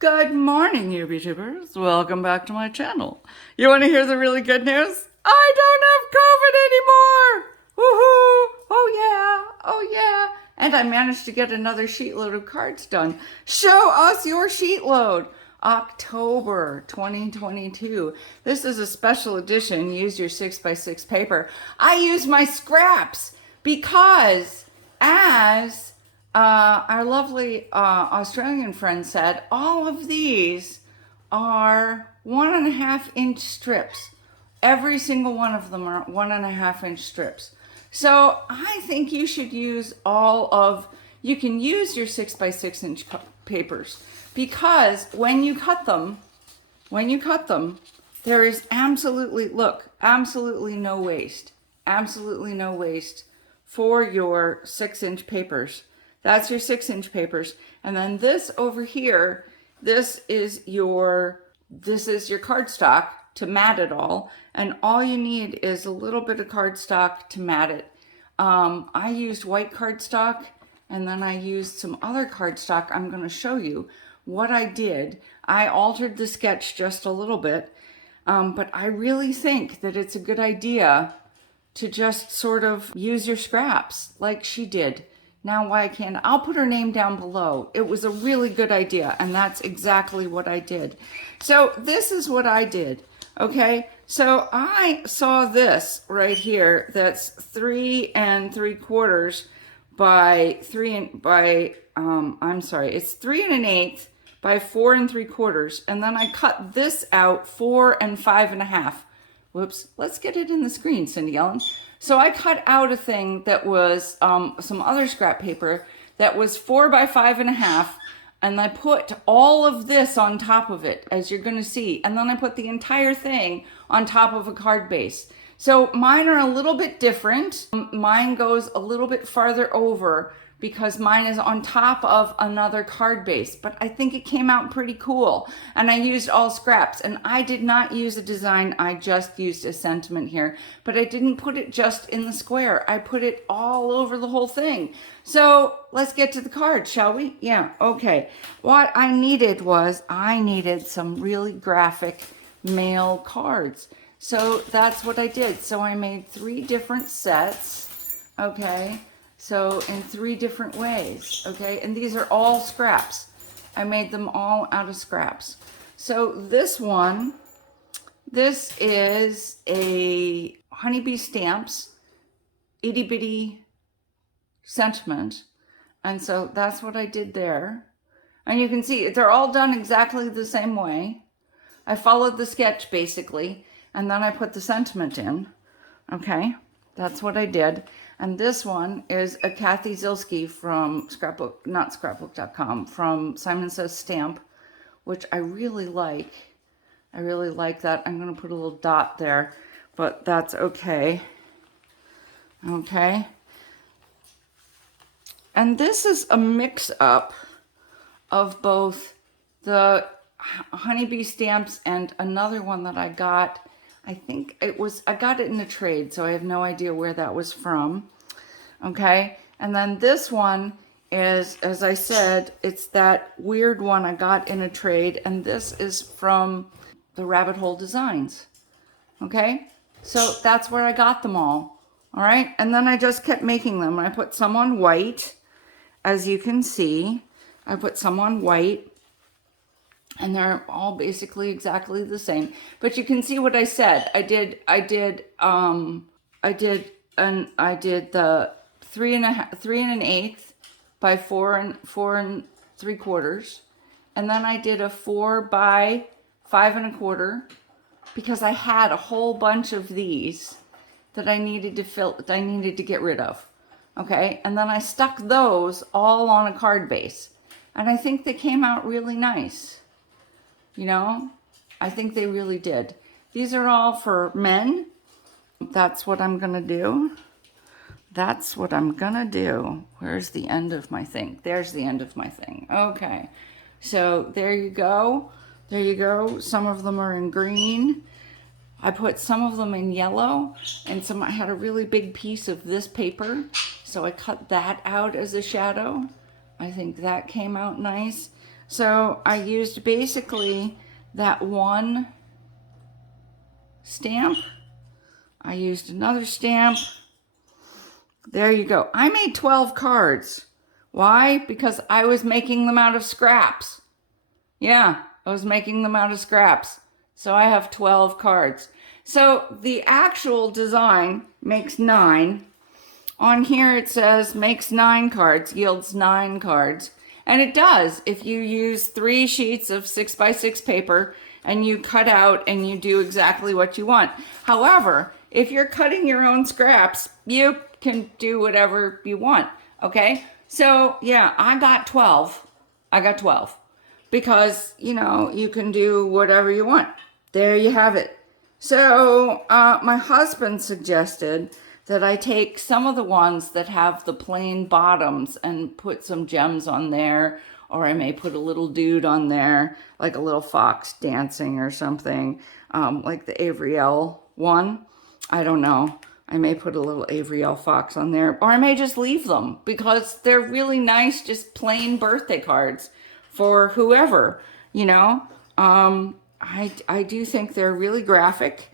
Good morning, you YouTubers. Welcome back to my channel. You want to hear the really good news? I don't have COVID anymore! Woohoo! Oh yeah! Oh yeah! And I managed to get another sheet load of cards done. Show us your sheet load! October 2022. This is a special edition. Use your 6x6 paper. I use my scraps because as our lovely Australian friend said, all of these are 1.5 inch strips. Every single one of them are 1.5 inch strips. So I think you should use you can use your 6x6 inch papers because when you cut them, there is absolutely no waste. Absolutely no waste for your 6-inch papers. That's your 6-inch papers. And then this over here, this is your cardstock to mat it all. And all you need is a little bit of cardstock to mat it. I used white cardstock and then I used some other cardstock. I'm going to show you what I did. I altered the sketch just a little bit, but I really think that it's a good idea to just sort of use your scraps like she did. Now why I can't, I'll put her name down below. It was a really good idea, and that's exactly what I did. So this is what I did, okay? So I saw this right here that's 3 3/4 by it's 3 1/8 by 4 3/4, and then I cut this out 4 5.5. Whoops, let's get it in the screen, Cindy Ellen. So I cut out a thing that was some other scrap paper that was 4 by 5.5, and I put all of this on top of it, as you're gonna see, and then I put the entire thing on top of a card base. So mine are a little bit different. Mine goes a little bit farther over because mine is on top of another card base, but I think it came out pretty cool. And I used all scraps, and I did not use a design, I just used a sentiment here, but I didn't put it just in the square. I put it all over the whole thing. So let's get to the card, shall we? Yeah, okay. What I needed was, I needed some really graphic mail cards. So that's what I did. So I made 3 different sets, okay? So in 3 different ways, okay? And these are all scraps. I made them all out of scraps. So this one, this is a Honeybee Stamps itty bitty sentiment. And so that's what I did there. And you can see they're all done exactly the same way. I followed the sketch basically, and then I put the sentiment in, okay? That's what I did. And this one is a Kathy Zilski from not scrapbook.com, from Simon Says Stamp, which I really like. I really like that. I'm going to put a little dot there, but that's okay. Okay. And this is a mix-up of both the Honeybee Stamps and another one that I got. I think I got it in a trade, so I have no idea where that was from. Okay, and then this one is, as I said, it's that weird one I got in a trade, and this is from the Rabbit Hole Designs. Okay, so that's where I got them all. All right, and then I just kept making them. I put some on white, as you can see. I put some on white. And they're all basically exactly the same. But you can see what I said. I did the 3 1/8 by 4 3/4, and then I did a 4 by 5 1/4 because I had a whole bunch of these that I needed to get rid of. Okay, and then I stuck those all on a card base, and I think they came out really nice. You know, I think they really did. These are all for men. That's what I'm going to do. That's what I'm going to do. Where's the end of my thing? There's the end of my thing. Okay. So there you go. There you go. Some of them are in green. I put some of them in yellow, and I had a really big piece of this paper, so I cut that out as a shadow. I think that came out nice. So I used basically that one stamp. I used another stamp. There you go. I made 12 cards. Why? Because I was making them out of scraps. Yeah, I was making them out of scraps. So I have 12 cards. So the actual design makes 9. On here it says makes 9 cards, yields 9 cards. And it does if you use 3 sheets of 6x6 paper and you cut out and you do exactly what you want. However, if you're cutting your own scraps, you can do whatever you want, okay? So yeah, I got 12. I got 12 because, you know, you can do whatever you want. There you have it. So my husband suggested that I take some of the ones that have the plain bottoms and put some gems on there, or I may put a little dude on there, like a little fox dancing or something, like the Avriel one. I don't know. I may put a little Avriel fox on there, or I may just leave them because they're really nice, just plain birthday cards for whoever, you know. I do think they're really graphic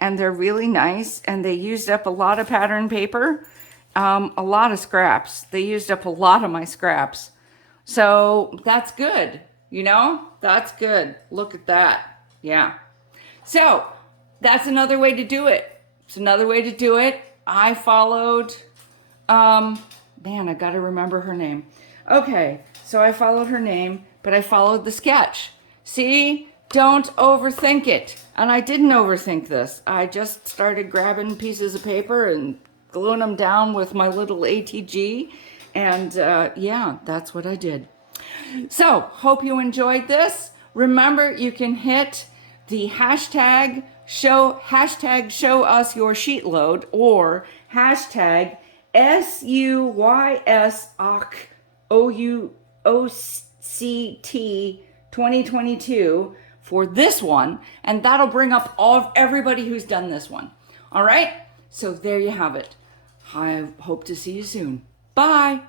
and they're really nice, and they used up a lot of pattern paper, a lot of scraps. They used up a lot of my scraps. So that's good, you know, that's good. Look at that. Yeah. So that's another way to do it. It's another way to do it. I followed, man, I got to remember her name. Okay. So I followed her name, but I followed the sketch. See? Don't overthink it. And I didn't overthink this. I just started grabbing pieces of paper and gluing them down with my little ATG. And yeah, that's what I did. So, hope you enjoyed this. Remember, you can hit the hashtag show us your sheet load, or hashtag SUYSOUCT 2022 for this one, and that'll bring up all of everybody who's done this one. All right, so there you have it. I hope to see you soon. Bye.